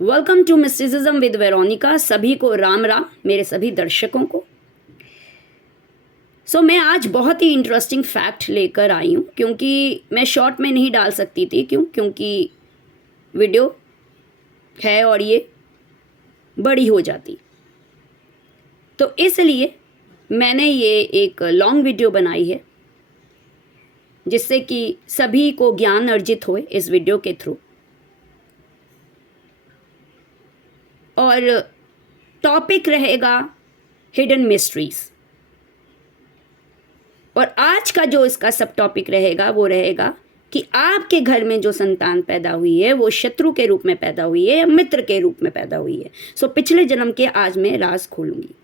Welcome to mysticism with Veronica. सभी को राम राम, मेरे सभी दर्शकों को। मैं आज बहुत ही इंटरेस्टिंग फैक्ट लेकर आई हूँ, क्योंकि मैं शॉर्ट में नहीं डाल सकती थी। क्योंकि वीडियो है और ये बड़ी हो जाती, तो इसलिए मैंने ये एक लॉन्ग वीडियो बनाई है, जिससे कि सभी को ज्ञान अर्जित होए इस वीडियो के थ्रू। और टॉपिक रहेगा हिडन मिस्ट्रीज। और आज का जो इसका सब टॉपिक रहेगा वो रहेगा कि आपके घर में जो संतान पैदा हुई है वो शत्रु के रूप में पैदा हुई है या मित्र के रूप में पैदा हुई है। पिछले जन्म के आज मैं राज खोलूंगी।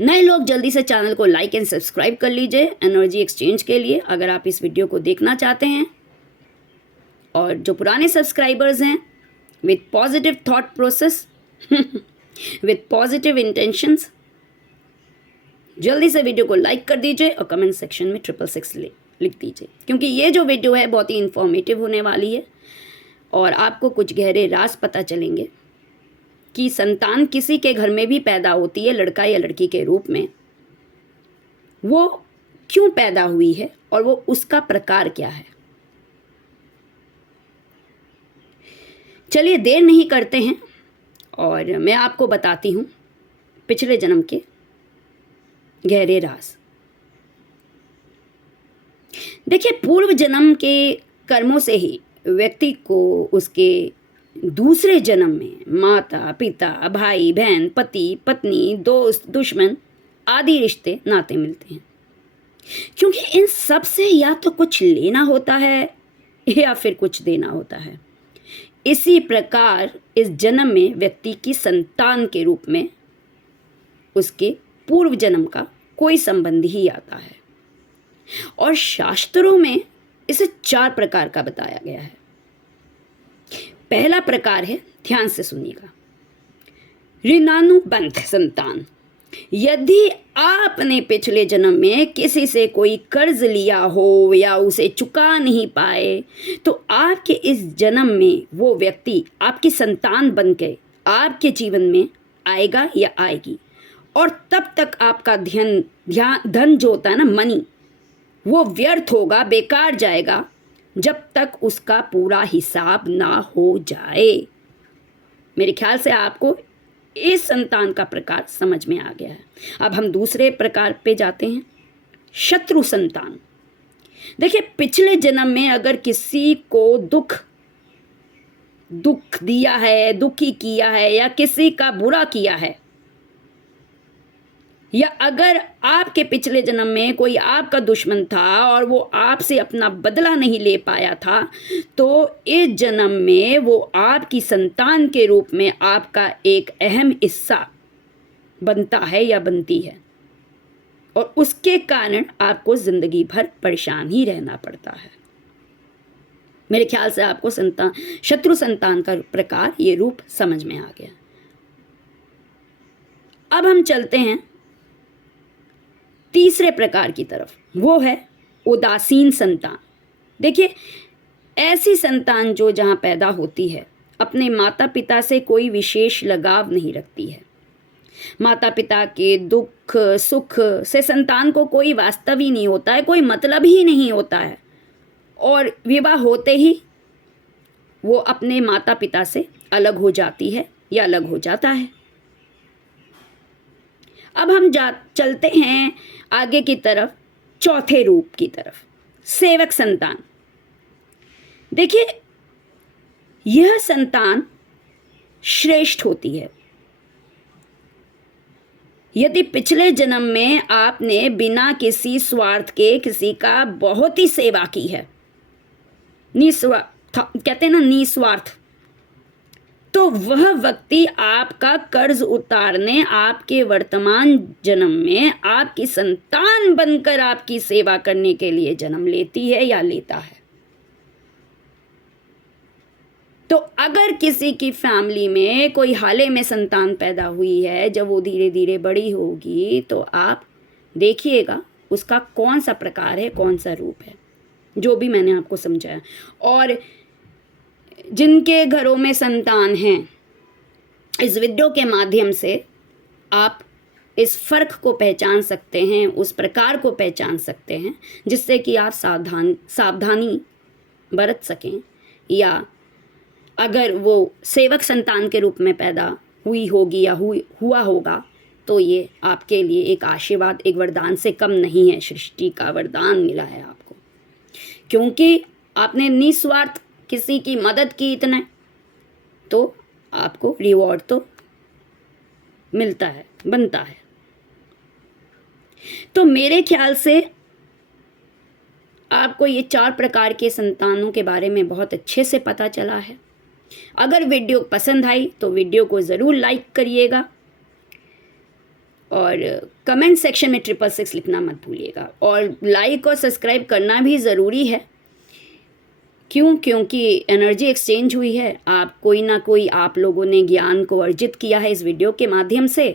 नए लोग जल्दी से चैनल को लाइक एंड सब्सक्राइब कर लीजिए एनर्जी एक्सचेंज के लिए, अगर आप इस वीडियो को देखना चाहते हैं। और जो पुराने सब्सक्राइबर्स हैं, with positive thought process with positive intentions, जल्दी से वीडियो को लाइक कर दीजिए और कमेंट सेक्शन में 666 लिख दीजिए, क्योंकि ये जो वीडियो है बहुत ही इंफॉर्मेटिव होने वाली है और आपको कुछ गहरे राज पता चलेंगे कि संतान किसी के घर में भी पैदा होती है, लड़का या लड़की के रूप में, वो क्यों पैदा हुई है और वो उसका प्रकार क्या है। चलिए देर नहीं करते हैं और मैं आपको बताती हूँ पिछले जन्म के गहरे राज। देखिए, पूर्व जन्म के कर्मों से ही व्यक्ति को उसके दूसरे जन्म में माता पिता, भाई बहन, पति पत्नी, दोस्त दुश्मन आदि रिश्ते नाते मिलते हैं, क्योंकि इन सब से या तो कुछ लेना होता है या फिर कुछ देना होता है। इसी प्रकार इस जन्म में व्यक्ति की संतान के रूप में उसके पूर्व जन्म का कोई संबंध ही आता है। और शास्त्रों में इसे 4 प्रकार का बताया गया है। पहला प्रकार है, ध्यान से सुनिएगा, ऋणानुबंध संतान। यदि आपने पिछले जन्म में किसी से कोई कर्ज लिया हो या उसे चुका नहीं पाए, तो आपके इस जन्म में वो व्यक्ति आपकी संतान बनकर आपके जीवन में आएगा या आएगी। और तब तक आपका धन जो होता है ना, मनी, वो व्यर्थ होगा, बेकार जाएगा, जब तक उसका पूरा हिसाब ना हो जाए। मेरे ख्याल से आपको इस संतान का प्रकार समझ में आ गया है। अब हम दूसरे प्रकार पे जाते हैं, शत्रु संतान। देखिए, पिछले जन्म में अगर किसी को दुख दिया है, दुखी किया है या किसी का बुरा किया है, या अगर आपके पिछले जन्म में कोई आपका दुश्मन था और वो आपसे अपना बदला नहीं ले पाया था, तो इस जन्म में वो आपकी संतान के रूप में आपका एक अहम हिस्सा बनता है या बनती है, और उसके कारण आपको जिंदगी भर परेशान ही रहना पड़ता है। मेरे ख्याल से आपको शत्रु संतान का प्रकार, ये रूप समझ में आ गया। अब हम चलते हैं तीसरे प्रकार की तरफ, वो है उदासीन संतान। देखिए, ऐसी संतान जो जहाँ पैदा होती है अपने माता पिता से कोई विशेष लगाव नहीं रखती है। माता पिता के दुख सुख से संतान को कोई वास्तव ही नहीं होता है, कोई मतलब ही नहीं होता है, और विवाह होते ही वो अपने माता पिता से अलग हो जाती है या अलग हो जाता है। अब हम चलते हैं आगे की तरफ, चौथे रूप की तरफ, सेवक संतान। देखिए, यह संतान श्रेष्ठ होती है। यदि पिछले जन्म में आपने बिना किसी स्वार्थ के किसी का बहुत ही सेवा की है, कहते हैं ना, निस्वार्थ, तो वह व्यक्ति आपका कर्ज उतारने आपके वर्तमान जन्म में आपकी संतान बनकर आपकी सेवा करने के लिए जन्म लेती है या लेता है। तो अगर किसी की फैमिली में कोई हाले में संतान पैदा हुई है, जब वो धीरे धीरे बड़ी होगी, तो आप देखिएगा उसका कौन सा प्रकार है, कौन सा रूप है, जो भी मैंने आपको समझाया। और जिनके घरों में संतान हैं, इस वीडियो के माध्यम से आप इस फ़र्क को पहचान सकते हैं, उस प्रकार को पहचान सकते हैं जिससे कि आप सावधानी बरत सकें, या अगर वो सेवक संतान के रूप में पैदा हुई होगी या हुआ होगा तो ये आपके लिए एक आशीर्वाद, एक वरदान से कम नहीं है। सृष्टि का वरदान मिला है आपको, क्योंकि आपने निस्वार्थ किसी की मदद की इतने, तो आपको रिवॉर्ड तो मिलता है, बनता है। तो मेरे ख्याल से आपको ये 4 प्रकार के संतानों के बारे में बहुत अच्छे से पता चला है। अगर वीडियो पसंद आई तो वीडियो को ज़रूर लाइक करिएगा और कमेंट सेक्शन में 666 लिखना मत भूलिएगा, और लाइक और सब्सक्राइब करना भी ज़रूरी है। क्यों? क्योंकि एनर्जी एक्सचेंज हुई है, आप कोई ना कोई आप लोगों ने ज्ञान को अर्जित किया है इस वीडियो के माध्यम से,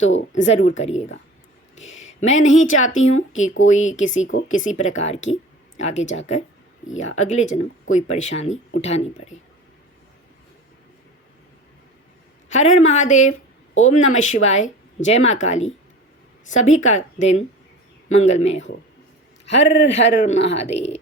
तो ज़रूर करिएगा। मैं नहीं चाहती हूँ कि कोई किसी को किसी प्रकार की आगे जाकर या अगले जन्म कोई परेशानी उठानी पड़े। हर हर महादेव, ओम नमः शिवाय, जय माँ काली। सभी का दिन मंगलमय हो। हर हर महादेव।